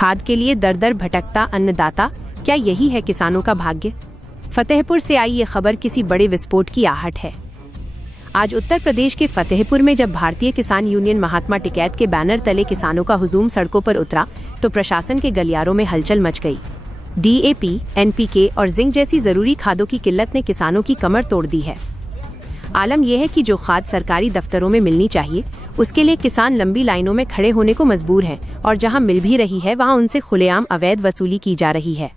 खाद के लिए दर दर भटकता अन्नदाता, क्या यही है किसानों का भाग्य? फतेहपुर से आई ये खबर किसी बड़े विस्फोट की आहट है। आज उत्तर प्रदेश के फतेहपुर में जब भारतीय किसान यूनियन महात्मा टिकैत के बैनर तले किसानों का हुजूम सड़कों पर उतरा तो प्रशासन के गलियारों में हलचल मच गई। DAP, NPK और जिंक जैसी जरूरी खादों की किल्लत ने किसानों की कमर तोड़ दी है। आलम यह है कि जो खाद सरकारी दफ्तरों में मिलनी चाहिए उसके लिए किसान लंबी लाइनों में खड़े होने को मजबूर हैं और जहां मिल भी रही है वहां उनसे खुलेआम अवैध वसूली की जा रही है।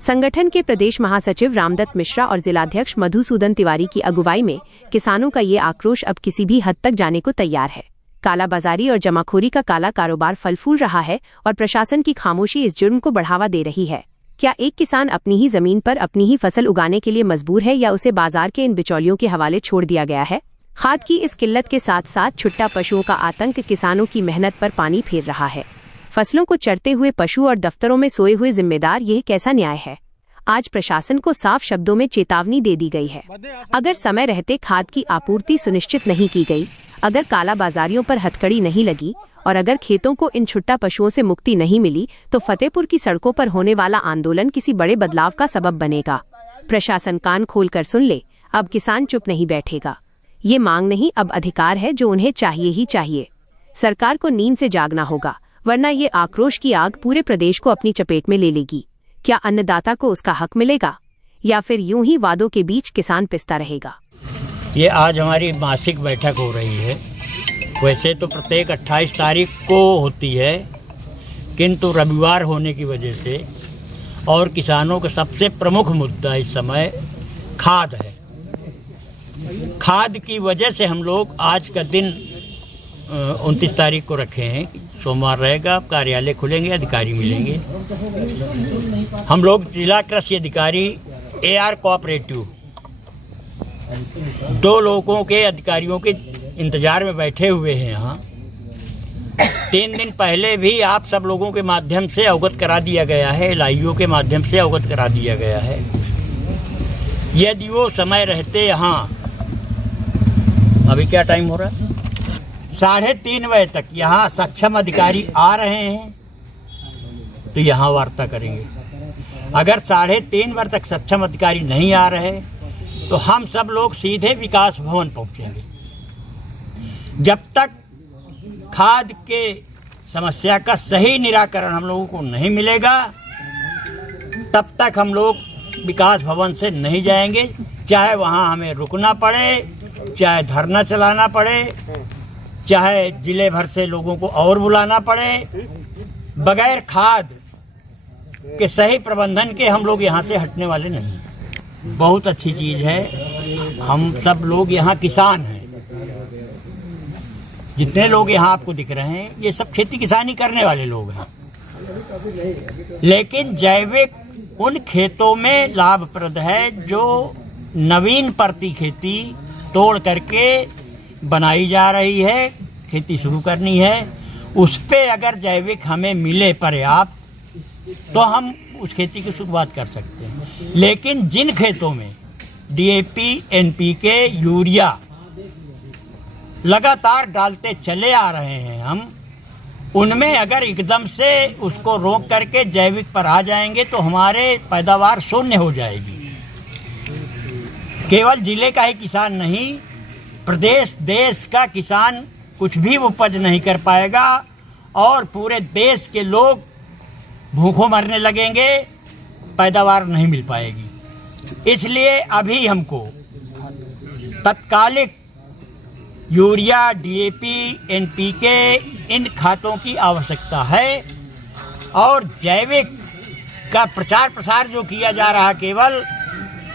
संगठन के प्रदेश महासचिव रामदत्त मिश्रा और जिलाध्यक्ष मधुसूदन तिवारी की अगुवाई में किसानों का ये आक्रोश अब किसी भी हद तक जाने को तैयार है। कालाबाजारी और जमाखोरी का काला कारोबार फल फूल रहा है और प्रशासन की खामोशी इस जुर्म को बढ़ावा दे रही है। क्या एक किसान अपनी ही जमीन पर अपनी ही फसल उगाने के लिए मजबूर है या उसे बाजार के इन बिचौलियों के हवाले छोड़ दिया गया है? खाद की इस किल्लत के साथ साथ छुट्टा पशुओं का आतंक किसानों की मेहनत पर पानी फेर रहा है। फसलों को चरते हुए पशु और दफ्तरों में सोए हुए जिम्मेदार, यह कैसा न्याय है? आज प्रशासन को साफ शब्दों में चेतावनी दे दी गई है। अगर समय रहते खाद की आपूर्ति सुनिश्चित नहीं की गई, अगर कालाबाजारियों पर हथकड़ी नहीं लगी और अगर खेतों को इन छुट्टा पशुओं से मुक्ति नहीं मिली तो फतेहपुर की सड़कों पर होने वाला आंदोलन किसी बड़े बदलाव का सबब बनेगा। प्रशासन कान खोलकर सुन ले, अब किसान चुप नहीं बैठेगा। ये मांग नहीं, अब अधिकार है जो उन्हें चाहिए ही चाहिए। सरकार को नींद से जागना होगा, वरना ये आक्रोश की आग पूरे प्रदेश को अपनी चपेट में ले लेगी। क्या अन्नदाता को उसका हक मिलेगा या फिर यूं ही वादों के बीच किसान पिसता रहेगा? ये आज हमारी मासिक बैठक हो रही है। वैसे तो प्रत्येक 28 तारीख को होती है, किंतु रविवार होने की वजह से और किसानों का सबसे प्रमुख मुद्दा इस समय खाद है। खाद की वजह से हम लोग आज का दिन 29 तारीख को रखे हैं। सोमवार रहेगा, कार्यालय खुलेंगे, अधिकारी मिलेंगे। हम लोग जिला कृषि अधिकारी AR कोऑपरेटिव 2 लोगों के अधिकारियों के इंतजार में बैठे हुए हैं यहाँ। 3 दिन पहले भी आप सब लोगों के माध्यम से अवगत करा दिया गया है, LIO के माध्यम से अवगत करा दिया गया है। यदि वो समय रहते यहाँ, अभी क्या टाइम हो रहा है, 3:30 बजे तक यहाँ सक्षम अधिकारी आ रहे हैं तो यहाँ वार्ता करेंगे। अगर 3:30 बजे तक सक्षम अधिकारी नहीं आ रहे तो हम सब लोग सीधे विकास भवन पहुँचेंगे। जब तक खाद के समस्या का सही निराकरण हम लोगों को नहीं मिलेगा तब तक हम लोग विकास भवन से नहीं जाएंगे, चाहे वहाँ हमें रुकना पड़े, चाहे धरना चलाना पड़े, चाहे जिले भर से लोगों को और बुलाना पड़े। बगैर खाद के सही प्रबंधन के हम लोग यहाँ से हटने वाले नहीं। बहुत अच्छी चीज़ है, हम सब लोग यहाँ किसान हैं। जितने लोग यहाँ आपको दिख रहे हैं ये सब खेती किसानी करने वाले लोग हैं, लेकिन जैविक उन खेतों में लाभप्रद है जो नवीन परती खेती तोड़ करके बनाई जा रही है, खेती शुरू करनी है। उस पे अगर जैविक हमें मिले पर्याप्त तो हम उस खेती की शुरुआत कर सकते हैं। लेकिन जिन खेतों में DAP, NPK, यूरिया लगातार डालते चले आ रहे हैं हम, उनमें अगर एकदम से उसको रोक करके जैविक पर आ जाएंगे तो हमारे पैदावार शून्य हो जाएगी। केवल जिले का ही किसान नहीं, प्रदेश देश का किसान कुछ भी उपज नहीं कर पाएगा और पूरे देश के लोग भूखों मरने लगेंगे, पैदावार नहीं मिल पाएगी। इसलिए अभी हमको तत्कालिक यूरिया, DAP, NPK इन खादों की आवश्यकता है और जैविक का प्रचार प्रसार जो किया जा रहा केवल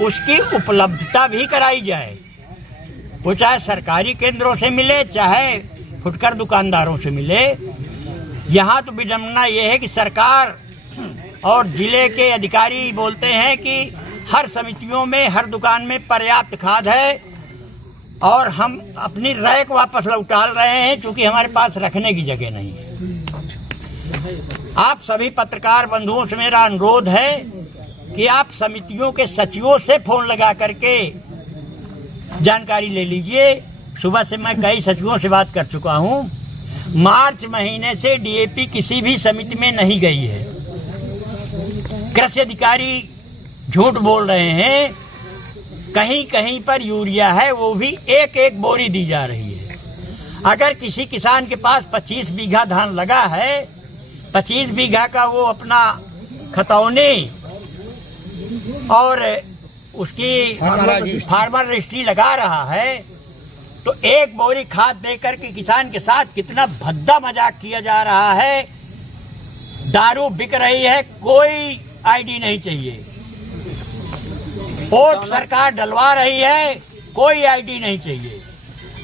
उसकी उपलब्धता भी कराई जाए। वो चाहे सरकारी केंद्रों से मिले, चाहे फुटकर दुकानदारों से मिले। यहाँ तो विडंबना ये है कि सरकार और जिले के अधिकारी बोलते हैं कि हर समितियों में, हर दुकान में पर्याप्त खाद है और हम अपनी रैक वापस लौटा रहे हैं क्योंकि हमारे पास रखने की जगह नहीं है। आप सभी पत्रकार बंधुओं से मेरा अनुरोध है कि आप समितियों के सचिवों से फ़ोन लगा करके जानकारी ले लीजिए। सुबह से मैं कई सचिवों से बात कर चुका हूँ। मार्च महीने से DAP किसी भी समिति में नहीं गई है। कृषि अधिकारी झूठ बोल रहे हैं। कहीं कहीं पर यूरिया है, वो भी एक एक बोरी दी जा रही है। अगर किसी किसान के पास 25 बीघा धान लगा है, 25 बीघा का वो अपना खतौनी और उसकी फार्मर रजिस्ट्री लगा रहा है, तो एक बोरी खाद देकर के किसान के साथ कितना भद्दा मजाक किया जा रहा है। दारू बिक रही है, कोई आईडी नहीं चाहिए। वोट सरकार डलवा रही है, कोई आईडी नहीं चाहिए।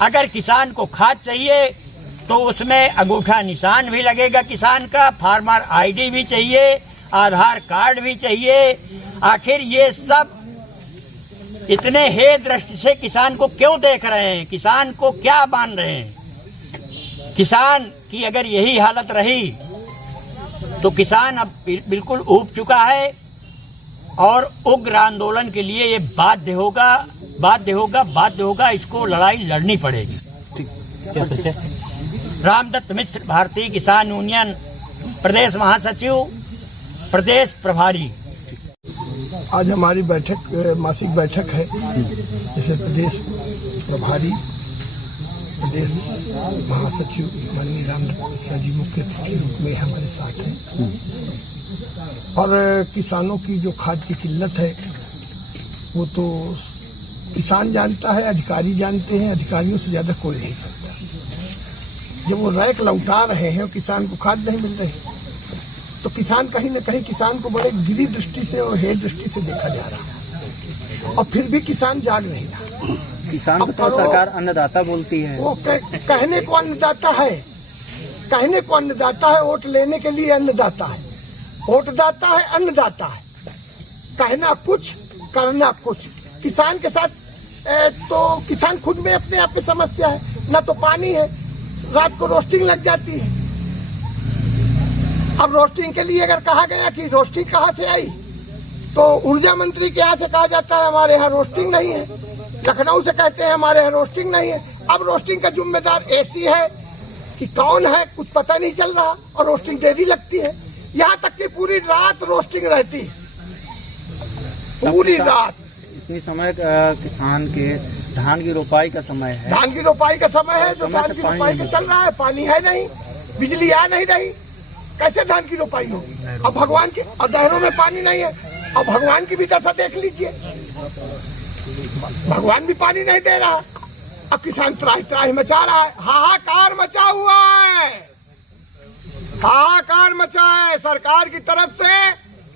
अगर किसान को खाद चाहिए तो उसमें अंगूठा निशान भी लगेगा किसान का, फार्मर आईडी भी चाहिए, आधार कार्ड भी चाहिए। आखिर ये सब इतने हे दृष्टि से किसान को क्यों देख रहे हैं? किसान को क्या मान रहे हैं? किसान की अगर यही हालत रही तो किसान अब बिल्कुल ऊब चुका है और उग्र आंदोलन के लिए ये बाध्य होगा। इसको लड़ाई लड़नी पड़ेगी। रामदत्त मिश्र, भारतीय किसान यूनियन प्रदेश महासचिव, प्रदेश प्रभारी। आज हमारी बैठक मासिक बैठक है, जिसे प्रदेश प्रभारी, प्रदेश महासचिव माननीय रामदत्त मिश्रा जी मुख्य अतिथि के रूप में हमारे साथ हैं। और किसानों की जो खाद की किल्लत है वो तो किसान जानता है, अधिकारी जानते हैं, अधिकारियों से ज़्यादा कोई नहीं जानता। जब वो रैक लौटा रहे हैं और किसान को खाद नहीं मिल रही, तो किसान कहीं न कहीं किसान को बड़े गिरी दृष्टि से और हे दृष्टि से देखा जा रहा है, और फिर भी किसान जाग नहीं रहा। किसान को तो सरकार अन्नदाता बोलती है। वो कहने को अन्नदाता है, कहने को अन्नदाता है, वोट लेने के लिए अन्नदाता है। वोट दाता है, अन्नदाता है। कहना कुछ, करना कुछ। किसान के साथ तो किसान खुद में अपने आप में समस्या है। न तो पानी है, रात को रोस्टिंग लग जाती है। अब रोस्टिंग के लिए अगर कहा गया कि रोस्टिंग कहाँ से आई, तो ऊर्जा मंत्री के यहाँ से कहा जाता है हमारे यहाँ रोस्टिंग नहीं है। लखनऊ से कहते हैं हमारे यहाँ रोस्टिंग नहीं है। अब रोस्टिंग का जिम्मेदार एसी है कि कौन है, कुछ पता नहीं चल रहा, और रोस्टिंग देरी लगती है। यहाँ तक कि पूरी रात रोस्टिंग रहती है, पूरी रात। इतनी समय किसान के धान की रोपाई का समय है, धान की रोपाई का समय है, जो धान की रोपाई का चल रहा है, पानी है नहीं, बिजली आ नहीं रही, कैसे धान की रोपाई होगी? अब भगवान की, और नहरों में पानी नहीं है, अब भगवान की भी दशा देख लीजिए, भगवान भी पानी नहीं दे रहा। अब किसान त्राही त्राही मचा रहा है, हाहाकार मचा हुआ है, हाहाकार मचा है सरकार की तरफ से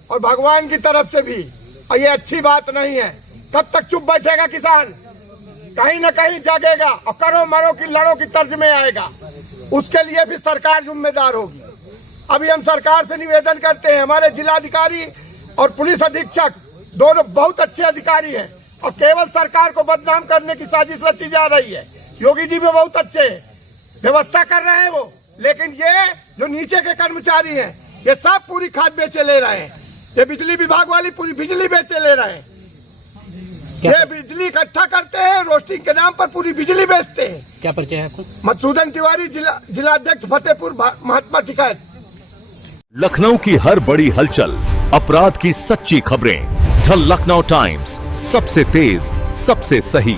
और भगवान की तरफ से भी, और ये अच्छी बात नहीं है। कब तक चुप बैठेगा किसान? कहीं न कहीं जागेगा और करो मरो की लड़ो की तर्ज में आएगा। उसके लिए भी सरकार जिम्मेदार होगी। अभी हम सरकार से निवेदन करते हैं, हमारे जिलाधिकारी और पुलिस अधीक्षक दोनों बहुत अच्छे अधिकारी हैं, और केवल सरकार को बदनाम करने की साजिश रची जा रही है। योगी जी भी बहुत अच्छे हैं, व्यवस्था कर रहे हैं वो, लेकिन ये जो नीचे के कर्मचारी हैं, ये सब पूरी खाद बेचे ले रहे हैं। ये बिजली विभाग वाली पूरी बिजली बेचे ले रहे हैं। ये बिजली इकट्ठा करते हैं, रोस्टिंग के नाम पर पूरी बिजली बेचते हैं। क्या परिचय है आपको? मधुसूदन तिवारी, जिलाध्यक्ष फतेहपुर महात्मा टिकैत। लखनऊ की हर बड़ी हलचल, अपराध की सच्ची खबरें, द लखनऊ टाइम्स, सबसे तेज, सबसे सही।